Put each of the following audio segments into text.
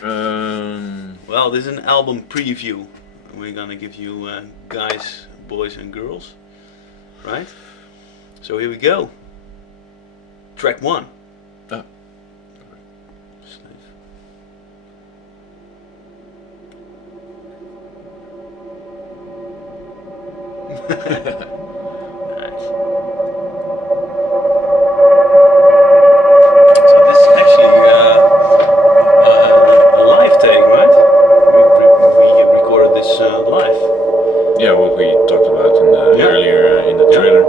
Okay. Well, this is an album preview. We're gonna give you guys, boys and girls, right? So here we go. Track 1. Oh. Nice. So this is actually a live take, right? We recorded this live. Yeah, what we talked about in the earlier in the trailer.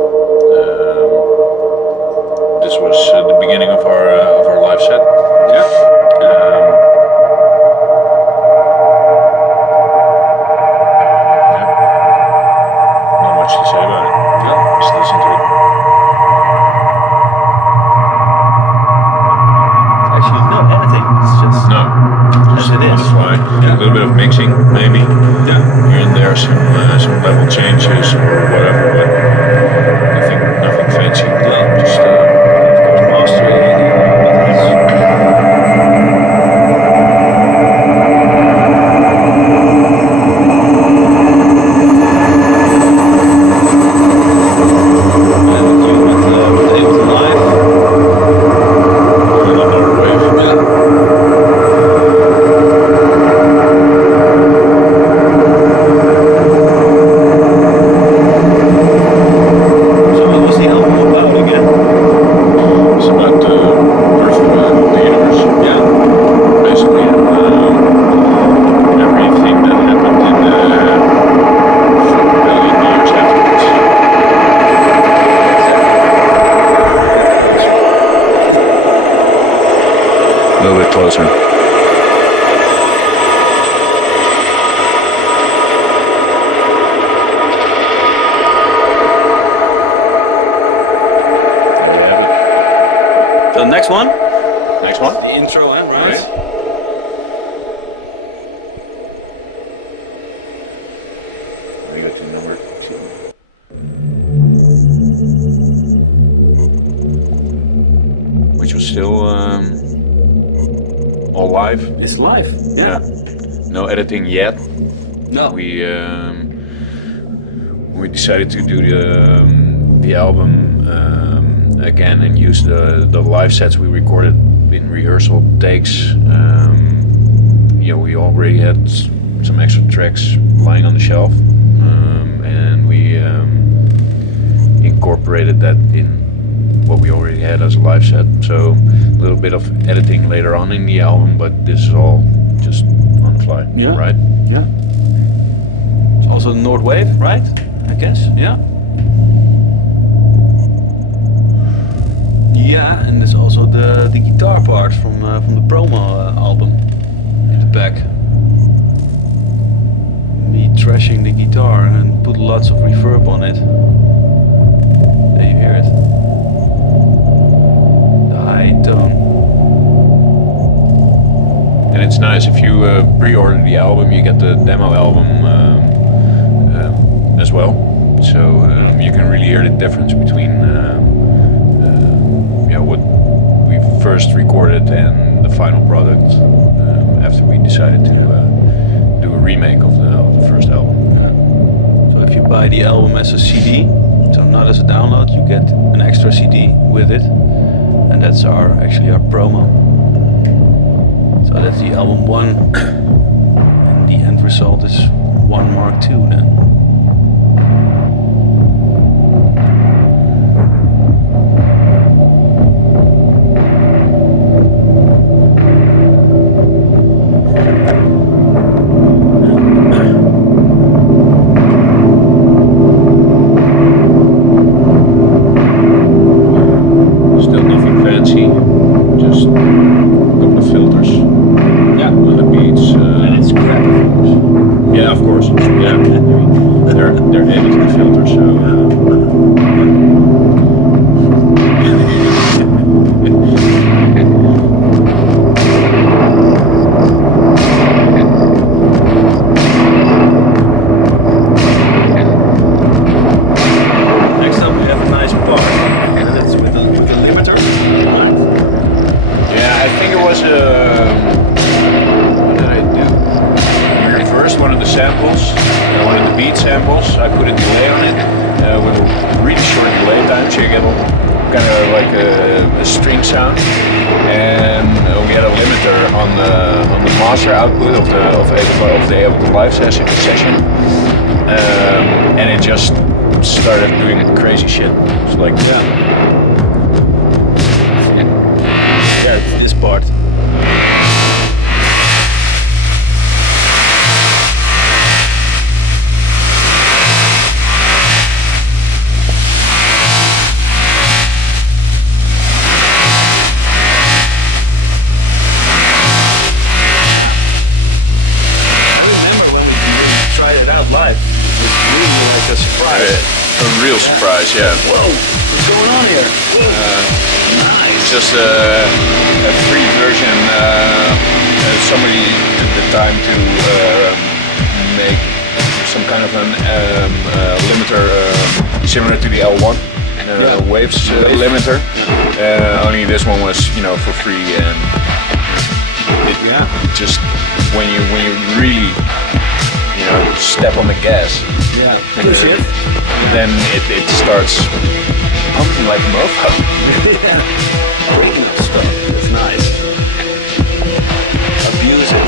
This was the beginning of our live set. Yeah. Not much to say about it. Yeah. Just listen to it. Actually, no editing. It's just No, as it on is. the fly. Yeah. A little bit of mixing, maybe. Yeah. Here and there, some level changes or whatever, but nothing fancy. No. Just Of course, mastering. a little bit closer. So next one? Next one? The intro, right? Right. We got to number 2. Which was still all live. It's live. Yeah. No editing yet. No. We decided to do the album again and use the live sets we recorded in rehearsal takes. We already had some extra tracks lying on the shelf, and we incorporated that in what we already had as a live set. So a little bit of editing later on in the album, but this is all just on the fly. Yeah. Right? Yeah. It's also the North Wave, right? I guess. Yeah. Yeah, and there's also the guitar part from the promo album in the back. Me trashing the guitar and put lots of reverb on it. There you hear it. The high tone. And it's nice if you pre-order the album, you get the demo album as well. So you can really hear the difference between what we first recorded and the final product after we decided to do a remake of the first album. So if you buy the album as a CD, so not as a download, you get an extra CD with it, and that's actually our promo. So that's the album 1, and the end result is 1 Mark II then. Still nothing fancy, just a couple of filters on the beats. And it's crap, of course. Yeah, of course. Yeah, they're editing the filter, so. Next up we have a nice part, and it's with a one of the samples, one of the beat samples. I put a delay on it with a really short delay time, so you get kind of like a string sound. And we had a limiter on the master output of the live session, and it just started doing crazy shit. It's like this part. A real surprise, yeah. Whoa, what's going on here? Nice. Just a free version. Somebody took the time to make some kind of an limiter similar to the L1 waves limiter. Only this one was, for free, and it just when you really step on the gas. Then it starts pumping like a mofo. Breaking up stuff. That's nice. Abuse it.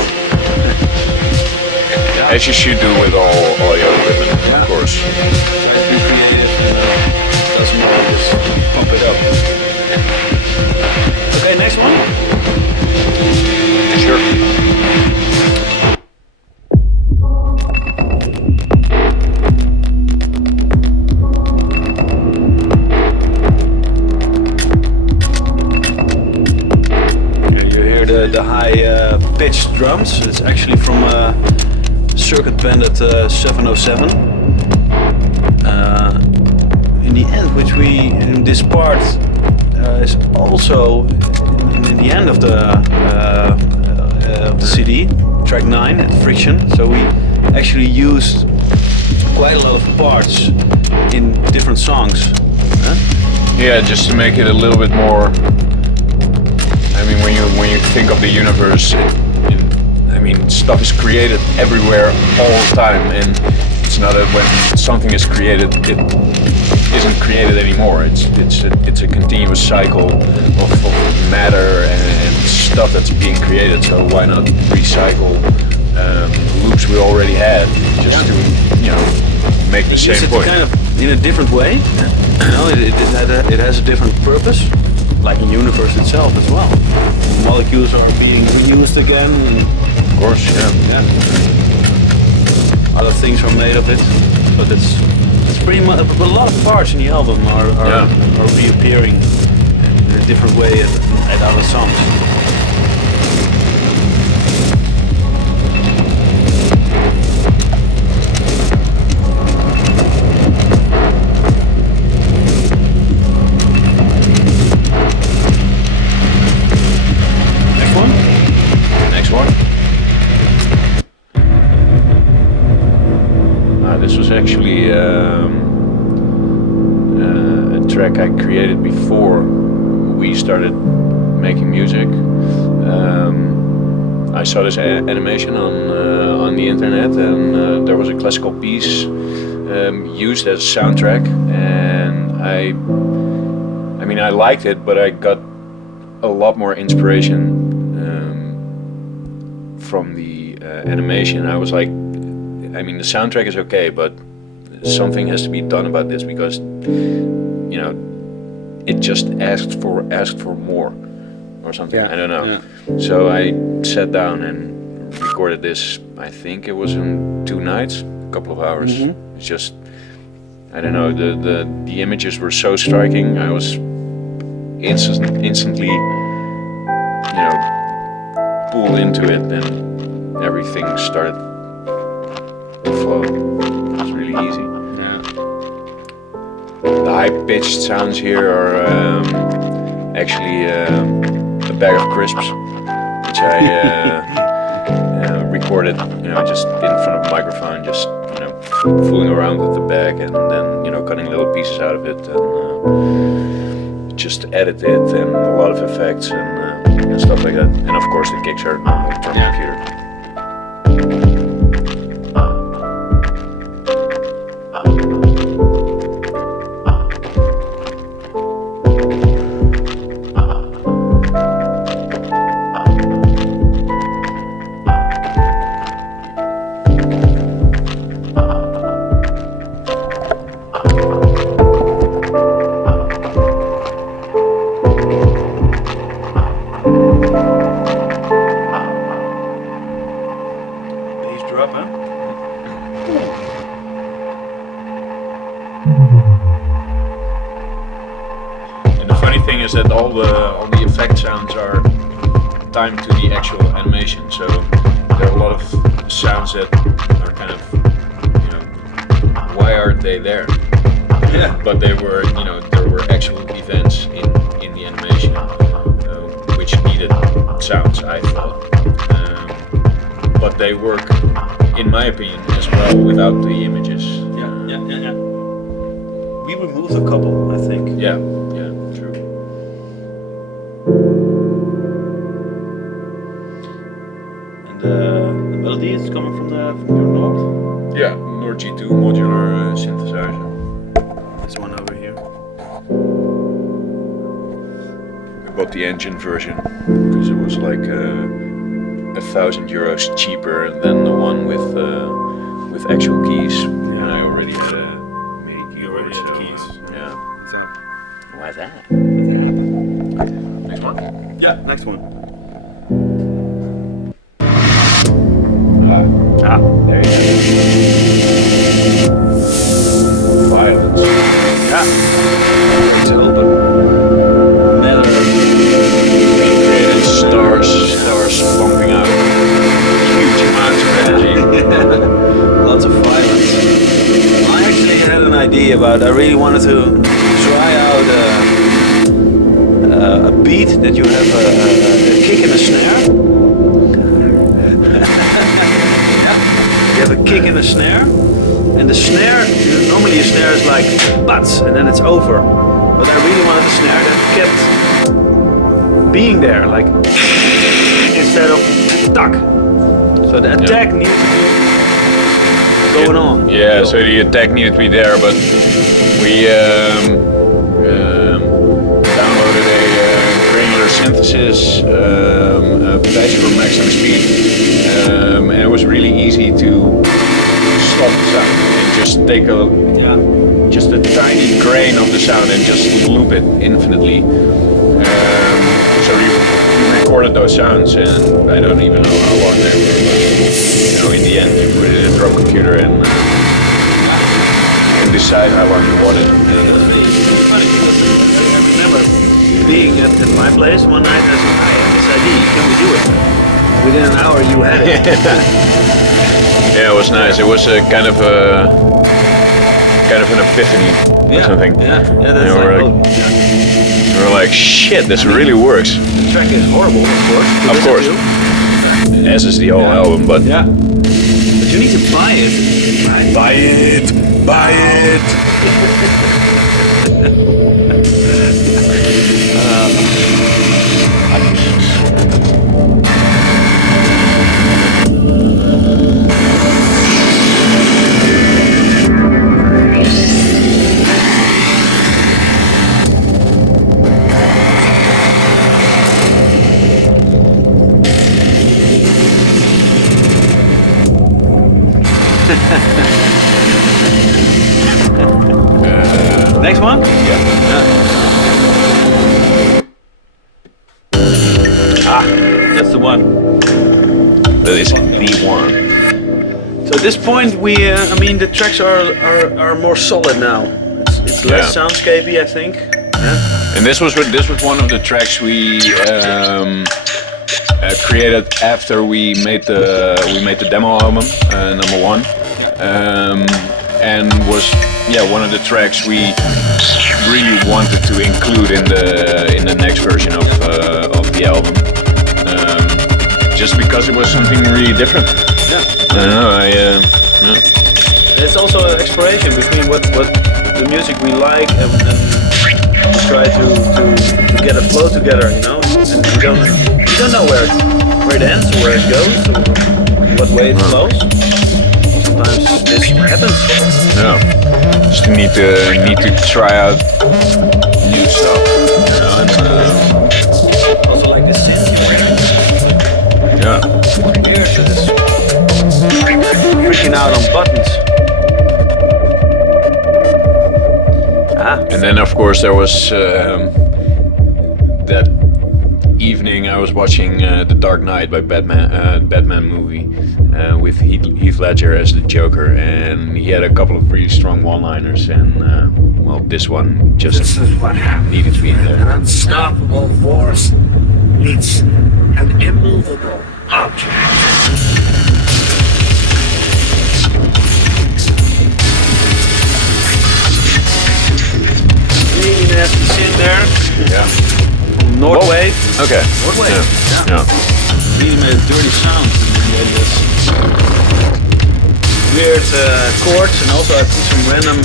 As you should do with all your equipment, of course. Try to be creative and doesn't matter, just pump it up. Okay, next one. Sure. The high pitched drums. It's actually from a circuit band at 707. In the end, which in this part is also in the end of the CD, track 9 at Friction. So we actually used quite a lot of parts in different songs. Yeah, just to make it a little bit more. I mean, when you think of the universe, stuff is created everywhere all the time, and it's not when something is created, it isn't created anymore. It's a continuous cycle of matter and stuff that's being created. So why not recycle loops we already had just to make the same point? Kind of in a different way. It has a different purpose. Like in universe itself as well. Molecules are being reused again. Of course, yeah. Other things are made of it. So that's pretty much. A lot of parts in the album are reappearing in a different way at other songs. This was actually a track I created before we started making music. I saw this animation on the internet, and there was a classical piece used as a soundtrack, and I liked it, but I got a lot more inspiration from the animation. I was like, the soundtrack is okay, but something has to be done about this, because it just asked for more or something. I don't know. So I sat down and recorded this. I think it was in 2 nights, a couple of hours. It's just, I don't know, the images were so striking. I was instantly pulled into it, and everything started flow. It's really easy. The high-pitched sounds here are actually a bag of crisps, which I recorded, just in front of a microphone, just fooling around with the bag, and then cutting little pieces out of it, and just edit it, and a lot of effects and stuff like that. And of course the kicks are on the drum computer. huh? And the funny thing is that all the effect sounds are timed to the actual animation. So there are a lot of sounds that are kind of, why aren't they there? Yeah. But there were actual events in the animation which needed sounds, I thought. But they work, in my opinion, as well without the images. Yeah. We removed a couple, I think. Yeah, true. And the melody is coming from your Nord. Yeah, Nord G2 modular synthesizer. This one over here. I bought the engine version because it was like €1,000 cheaper than the one with actual keys. And I already had a MIDI keyboard. You already had keys. Yeah. What's up? Why's that? Yeah. Next one? Yeah, next one. Ah, there you go. Violence. Yeah. It's open. Metal. Created stars pumping out huge amounts of energy. Lots of violence. I actually had an idea about. I really wanted to try out a beat that you have a kick and a snare. You have a kick and a snare, and the snare, normally a snare is like butts and then it's over. But I really wanted a snare that kept being there, like instead of tuck. So the attack needs to be going on. Yeah, so the attack needed to be there, but we downloaded a granular synthesis patch for maximum speed, and it was really easy to stop the sound and just take just a tiny grain of the sound and just loop it infinitely. So we recorded those sounds, and I don't even know how long they were, but in the end you put it in a drum computer and decide how long you want it. It's funny because I remember being at my place one night. I said, I have this idea. Can we do it? Within an hour, you had it. Yeah, it was nice. It was kind of an epiphany or something. Yeah, that's we were like, shit, this really works. The track is horrible, of course. As is the whole album, but yeah. But you need to buy it. Buy it. Next one? Yeah. That's the one. That is the one. So at this point, the tracks are more solid now. It's less soundscapey, I think. Yeah. And this was one of the tracks we created after we made the demo album, number one, and was one of the tracks we really wanted to include in the next version of the album, just because it was something really different. Yeah. I don't know. It's also an exploration between what the music we like and try to get a flow together, And we don't know where it ends or where it goes or what way it flows. Sometimes this happens. Yeah. Just need to try out new stuff. Also like this synth. Yeah. Here, so this freaking out on buttons. And then of course there was that evening I was watching The Dark Knight by Batman movie with Heath Ledger as the Joker, and he had a couple of really strong one-liners, and well, this one just This is what happens needed to be in when there. an unstoppable force meets an immovable object. Really nasty scene there. Yeah. North wave. Okay. North wave. Yeah. Yeah. Yeah. Really made a dirty sound. And then this weird chords, and also I put some random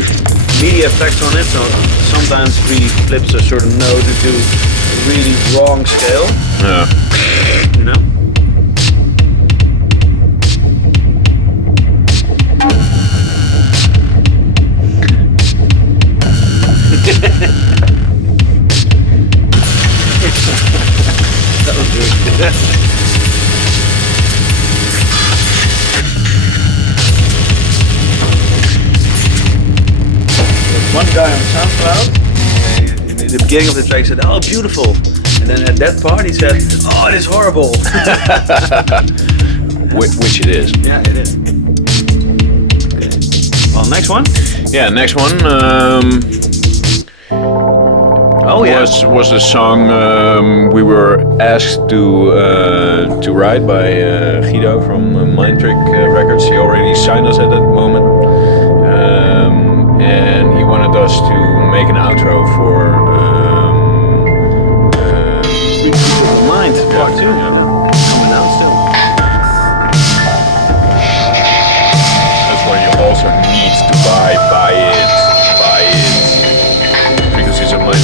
MIDI effects on it. So sometimes it really flips a certain note into a really wrong scale. Yeah. You know. That was good. There's one guy on SoundCloud in the beginning of the track said, "Oh, beautiful," and then at that part he said, "Oh, it is horrible." Which it is. Yeah, it is. Okay. Well, next one. Yeah. Next one. Oh yeah. Was the song we were asked to write by Guido from Mindtrick Records. He already signed us at that moment, and he wanted us to make an outro for Mind Part 2. yeah. Coming out still. That's why you also need to buy it, because it's a Mind 2.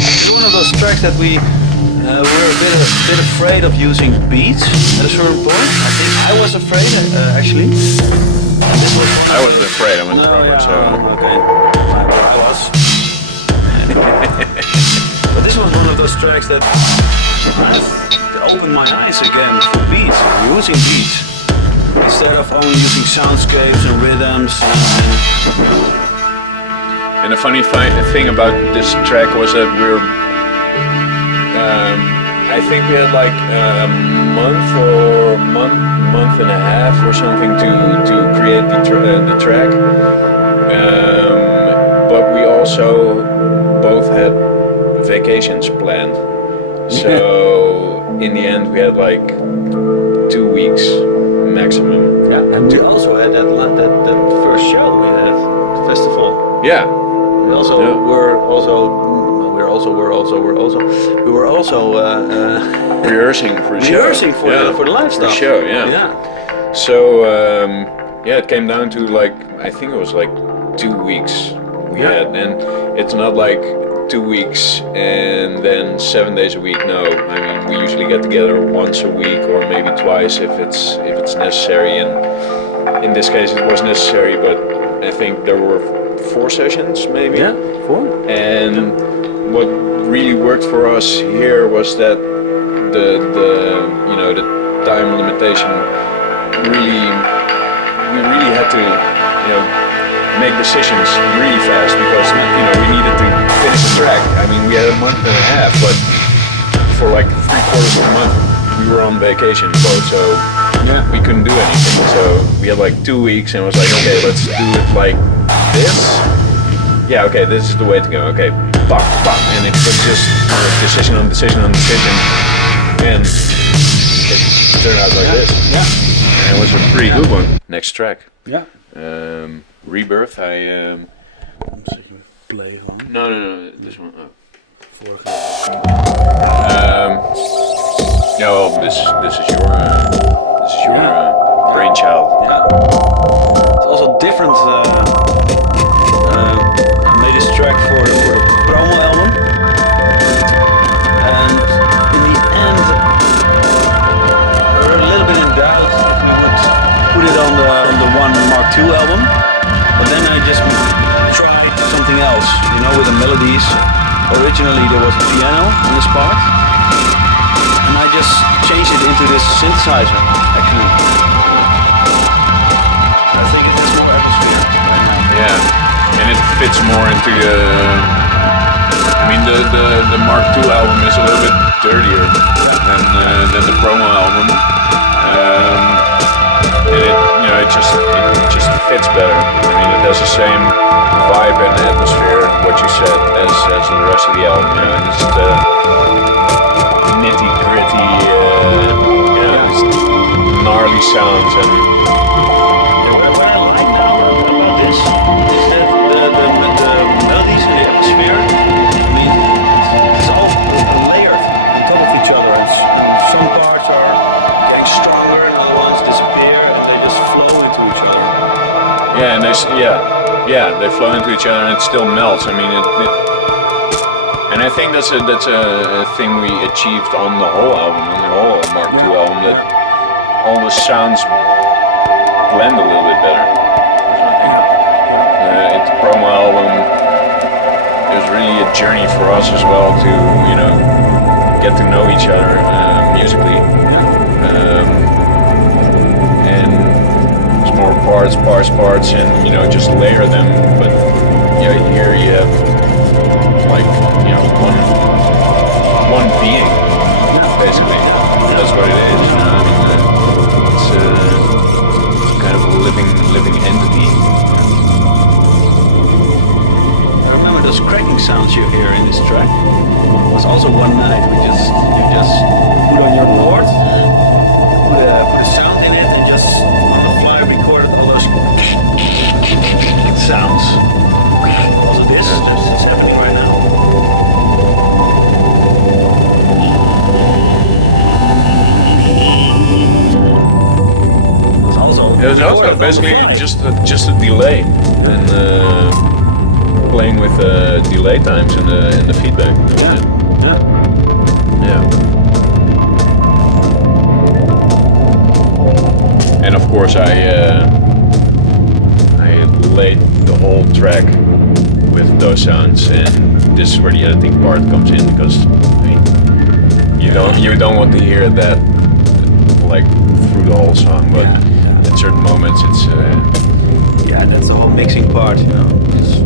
It's one of those tracks that we were a bit afraid of using beats at a certain point. I think I was afraid, actually. And this was one I wasn't afraid. I'm a drummer, so. okay. I was. But this was one of those tracks that opened my eyes again for beats, using beats. Instead of only using soundscapes and rhythms And the funny thing about this track was that I think we had like a month and a half or something to create the track. But we also both had vacations planned. So in the end we had like 2 weeks maximum. yeah, and we also had that first show we had at the festival. Yeah. We also Yeah. were also Rehearsing for the show. rehearsing for Yeah. the live For stuff. the show, yeah. Yeah. So yeah, it came down to like, I think it was like 2 weeks we Yeah. had, and it's not like 2 weeks and then 7 days a week. No, I mean we usually get together once a week or maybe twice if it's necessary. And in this case, it was necessary, but I think there were 4 sessions maybe. Yeah. 4. And what really worked for us here was that the time limitation we really had to make decisions really fast, because we needed to finish the track. I mean, we had a month and a half, but for like 3/4 of a month we were on vacation both, so we couldn't do anything. So we had like 2 weeks, and it was like, okay, let's do it like this. Yeah, okay, this is the way to go. Okay, pop, and it was just decision on decision on decision, and it turned out like this. Yeah. And it was a pretty good one. Next track. Yeah. Rebirth. Play on. No, this one. Oh. Yeah, well, this is your brainchild. Yeah. It's also different. I made this track for the promo album, and in the end, we were a little bit in doubt if we would put it on the One Mark II album. But then I just tried something else, with the melodies. Originally there was a piano on this part, and I just changed it into this synthesizer, actually. I think it has more atmosphere right now. Yeah. fits more into the. I mean, the Mark II album is a little bit dirtier than the promo album, and it just fits better. I mean, it has the same vibe and atmosphere, what you said, as the rest of the album. You know, it's nitty gritty, it's gnarly sounds and. What I like now about this is that the melodies and the atmosphere, I mean, it's all layered on top of each other. Some parts are getting stronger and other ones disappear and they just flow into each other. Yeah, and they flow into each other and it still melts. I mean, and I think that's a thing we achieved on the whole album, on the whole Mark II album, that all the sounds blend a little bit better. It's a promo album. It was really a journey for us as well to, get to know each other musically. And it's more parts, and just layer them. But here you have like one being, basically. That's what it is. It's kind of a living entity. I remember those cracking sounds you hear in this track. It was also one night you just put on your board, put a sound in it, and just on the fly recorded all those sounds. Also this is happening right now. It was also basically just a delay and playing with delay times and the feedback. Yeah. And of course I laid the whole track with those sounds, and this is where the editing part comes in, because you don't want to hear that like through the whole song, but at certain moments it's that's the whole mixing part, just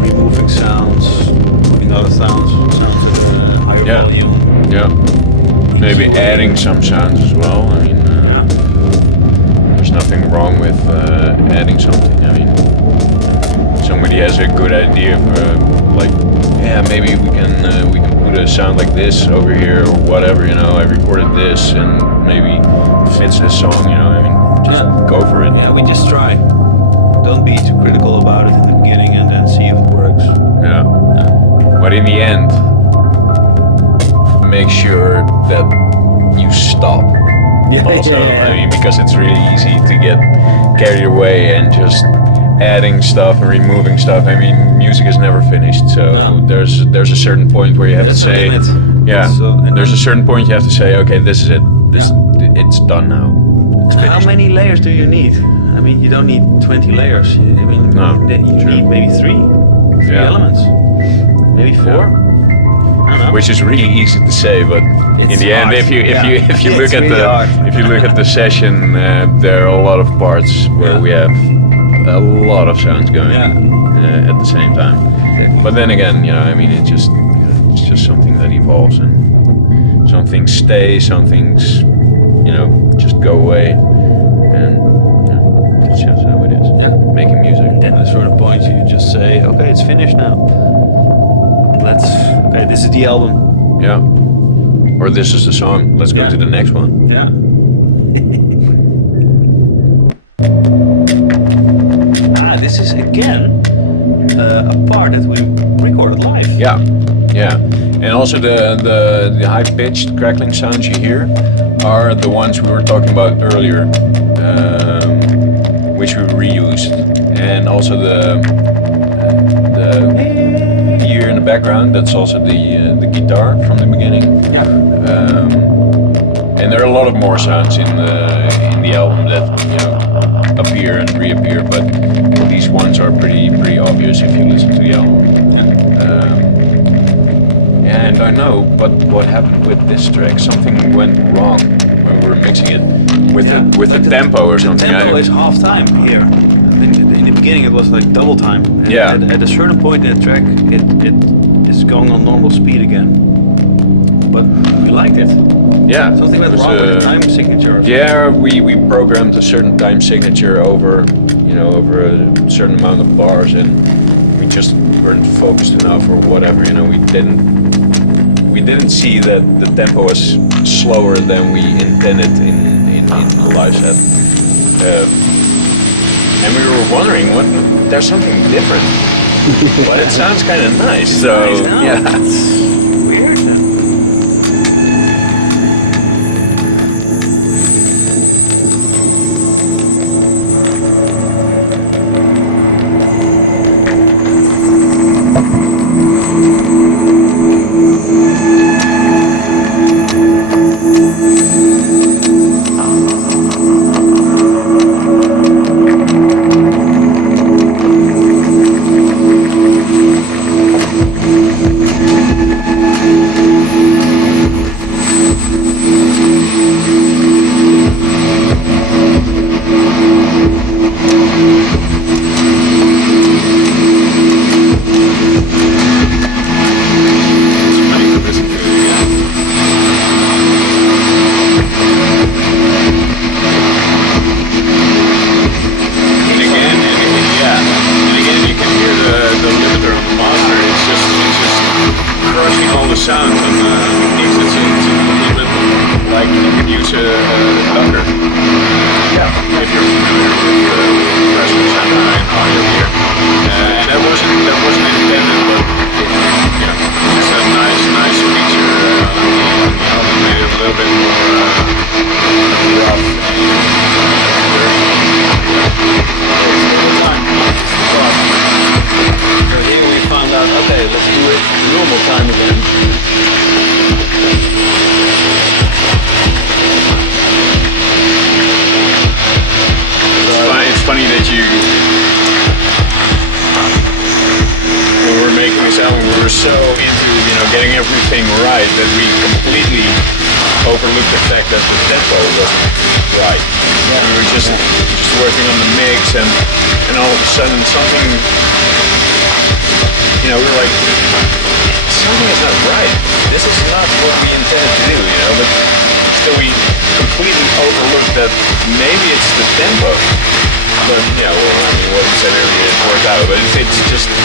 removing sounds, putting other sounds at a higher volume. Maybe adding some sounds as well. I mean, there's nothing wrong with adding something. I mean, somebody has a good idea for maybe we can put a sound like this over here or whatever. I recorded this and maybe it fits this song. I mean, just go for it. Yeah, we just try. Don't be too critical about it in the beginning and then see if it works. Yeah. But in the end, make sure that you stop. I mean, because it's really easy to get carried away and just adding stuff and removing stuff. I mean, music is never finished, so there's a certain point where you have to say, there's a certain point you have to say, okay, this is it. It's done now. It's finished. How many layers do you need? I mean, you don't need 20 layers. You need maybe three elements, maybe 4. I don't know. Which is really easy to say, but in the end, if you look at the session, there are a lot of parts where we have a lot of sounds going at the same time. But then again, I mean, it's just something that evolves, and some things stay, some things, just go away, and that's just how it is. Yeah. Making music. And then at a certain point, you just say, okay, it's finished now. This is the album. Yeah. Or this is the song. Let's go to the next one. Yeah. This is again a part that we recorded live. Yeah. And also the high-pitched crackling sounds you hear are the ones we were talking about earlier, which we reused, and also the here in the background. That's also the guitar from the beginning. Yeah. And there are a lot of more sounds in the album that appear and reappear, but these ones are pretty obvious if you listen to the album. And I know, but what happened with this track? Something went wrong when we were mixing it with the tempo or something. The tempo is half time here. In the beginning it was like double time. And Yeah. At a certain point in the track, it is going on normal speed again. But we liked it. Yeah. Something went it was, wrong with the time signature. or Yeah, we programmed a certain time signature over a certain amount of bars, and we just weren't focused enough or whatever. We didn't see that the tempo was slower than we intended in the live set. And we were wondering, there's something different, but it sounds kind of nice. So Nice, no? yeah. Weird. sound, and it's a little bit like you could use a ducker. Yeah. If you're familiar with Rasmus and audio here. And that wasn't intended, but it's a nice feature on the album. Made it a little bit more rough. So here we found out, okay, let's do it normal time again. It's funny that when we were making this album, we were so into getting everything right that we completely overlooked the fact that the tempo wasn't right. Yeah. We were just working on the mix, and all of a sudden something, we were like, something is not right. This is not what we intended to do, but still we completely overlooked that maybe it's the tempo. But what you said earlier, it worked out. But it's just a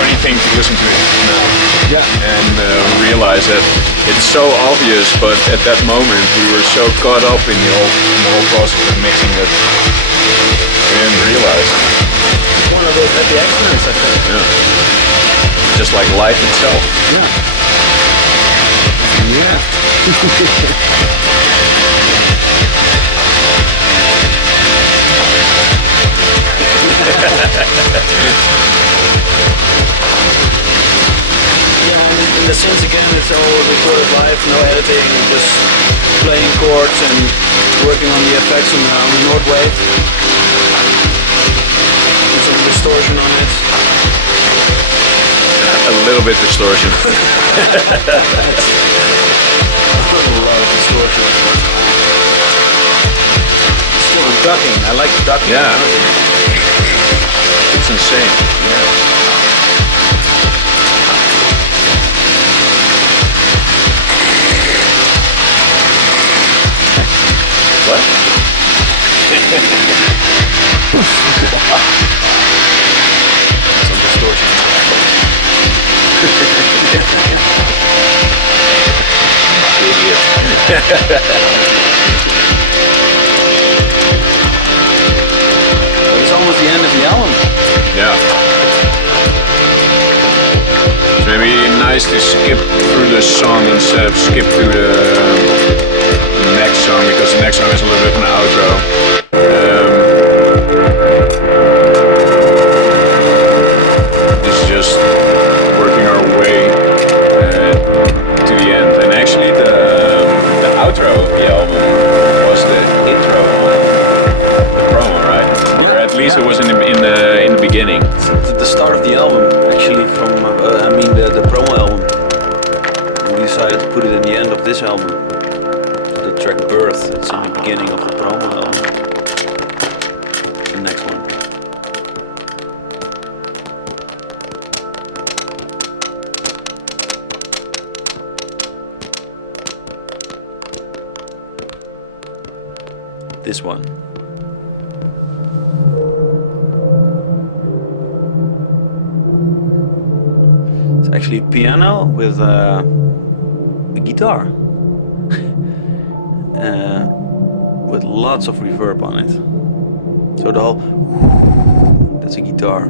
funny thing to listen to it now. Yeah. And realize that it's so obvious, but at that moment we were so caught up in the whole process of mixing that we didn't realize. One of those happy accidents, I think. Yeah. Just like life itself. Yeah. Yeah. In the sense again, it's all recorded live, no editing, just playing chords and working on the effects on the Nord wave. And some distortion on it. A little bit distortion. A lot of distortion. Still ducking. I like the ducking. Yeah. It's insane. Yeah. What? Some distortion. Idiot. It's almost the end of the album. Yeah. It's maybe nice to skip through the song instead of skip through the next song, because the next song is a little bit of an outro. It's just working our way to the end. And actually the outro of the album was the intro, the promo, right? Or at least it was in the beginning. The start of the album, actually, from the promo album. We decided to put it in the end of this album. The track Birth, it's in the beginning of the promo album. The next one. this one. It's actually a piano with a guitar with lots of reverb on it. So the whole that's a guitar.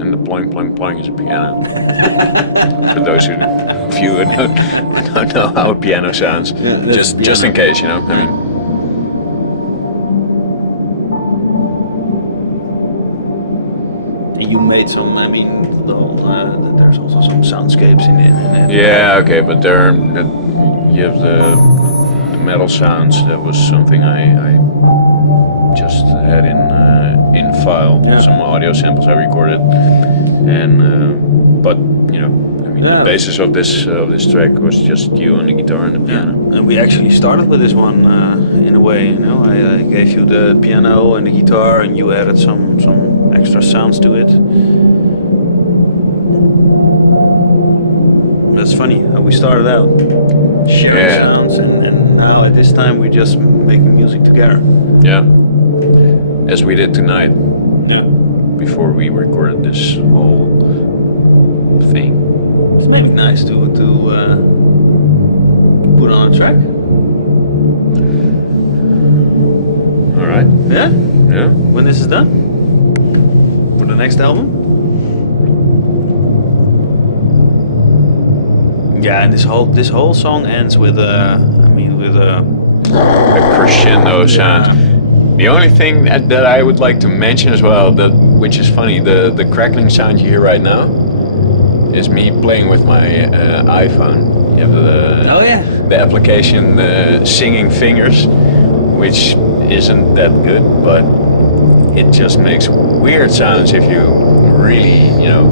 And the ploing, ploing, ploing is a piano. For those of you who don't know how a piano sounds, just in case, you know. I mean, you made some. I mean, the whole, there's also some soundscapes in it. yeah, okay, but there you have the metal sounds. That was something I just had in file. Yeah. Some audio samples I recorded, and but you know, I mean, the basis of this track was just you on the guitar and the piano. And we actually started with this one in a way. You know, I gave you the piano and the guitar, and you added some extra sounds to it. That's funny how we started out sharing sounds, and now at this time we're just making music together. Yeah, as we did tonight. Yeah. Before we recorded this whole thing. It's maybe nice to put on a track. All right. Yeah? Yeah. When this is done? For the next album? Yeah, and this whole song ends with a crescendo sound. The only thing that I would like to mention as well, which is funny, the crackling sound you hear right now is me playing with my iPhone. You have the application Singing Fingers, which isn't that good, but it just makes weird sounds if you really, you know,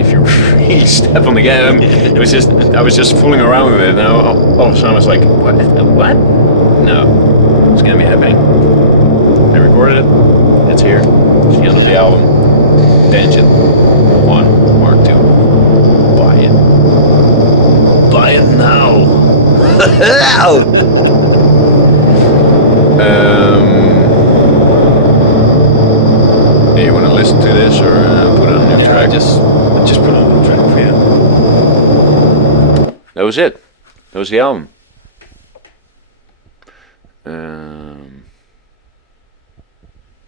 if you really step on the gas. I was just fooling around with it, and all of a sudden I was like, what? No, it's gonna be happening. I recorded it. It's here. It's the end of the album. Tangent 1 or 2. Buy it. buy it now. Do you want to listen to this or put on a new track? Just put on a new track for you. That was it. That was the album.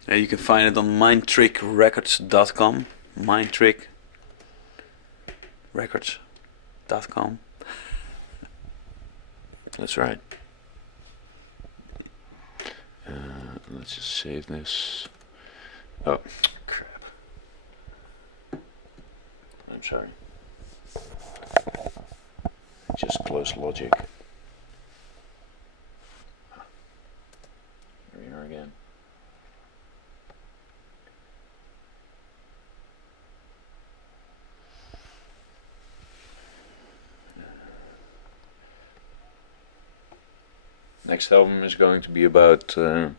Yeah, you can find it on mindtrickrecords.com. Mindtrickrecords.com. That's right. Let's just save this. Oh, crap. I'm sorry. Just close Logic. Here we are again. Next album is going to be about the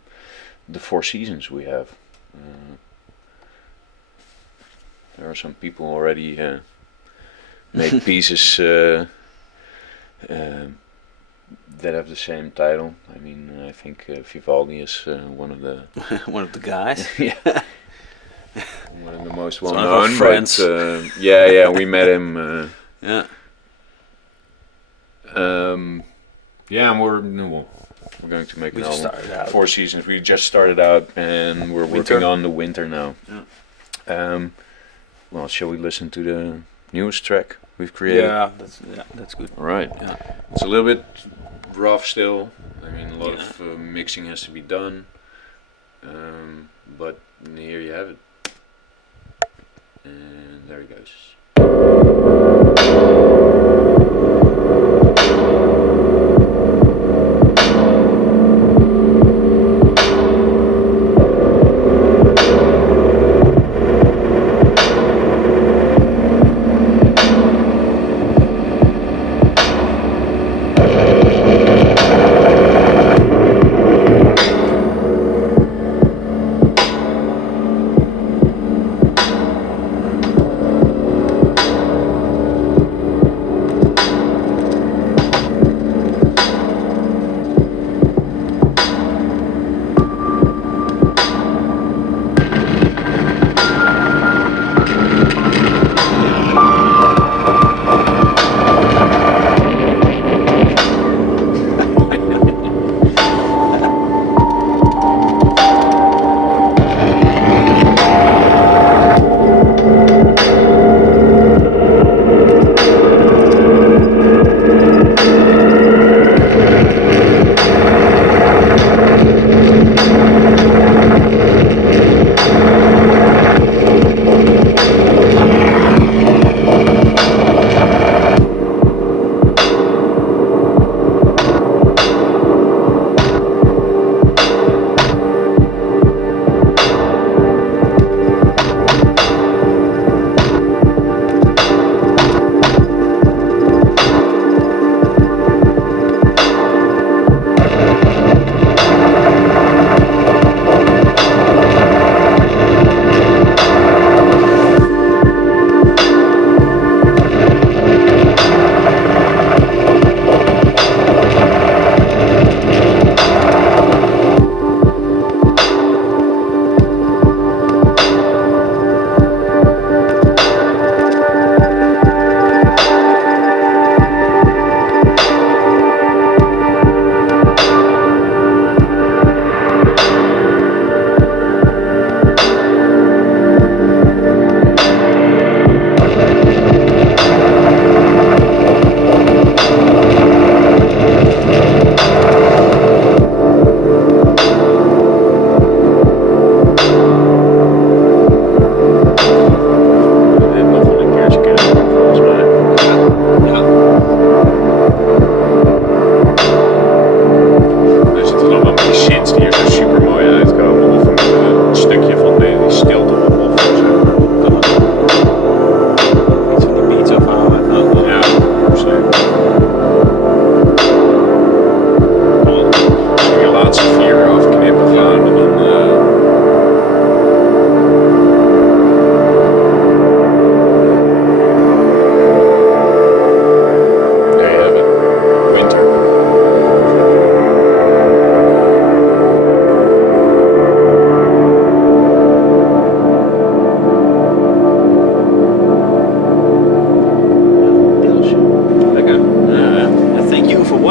4 seasons we have. There are some people already made pieces that have the same title. I mean, I think Vivaldi is one of the One of the guys. yeah, one of the most well one of our known. friends. But, yeah, we met him. Yeah. Yeah, and we're going to make We an just album. started out. 4 seasons. We just started out, and we're Winter. working on the winter now. Yeah. Well, shall we listen to the newest track we've created? Yeah, that's good. All right. Yeah. It's a little bit rough still. I mean, a lot of mixing has to be done. But here you have it. And there he goes.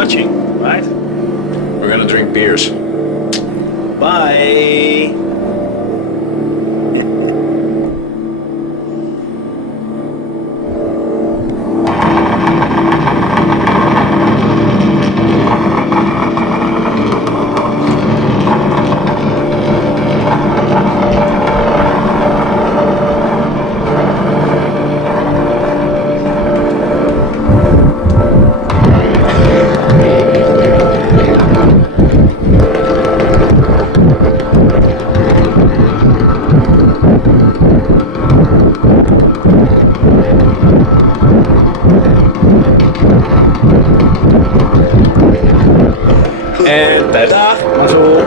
watching, right? We're gonna drink beers. Bye. En tijd. Dag, mazzel.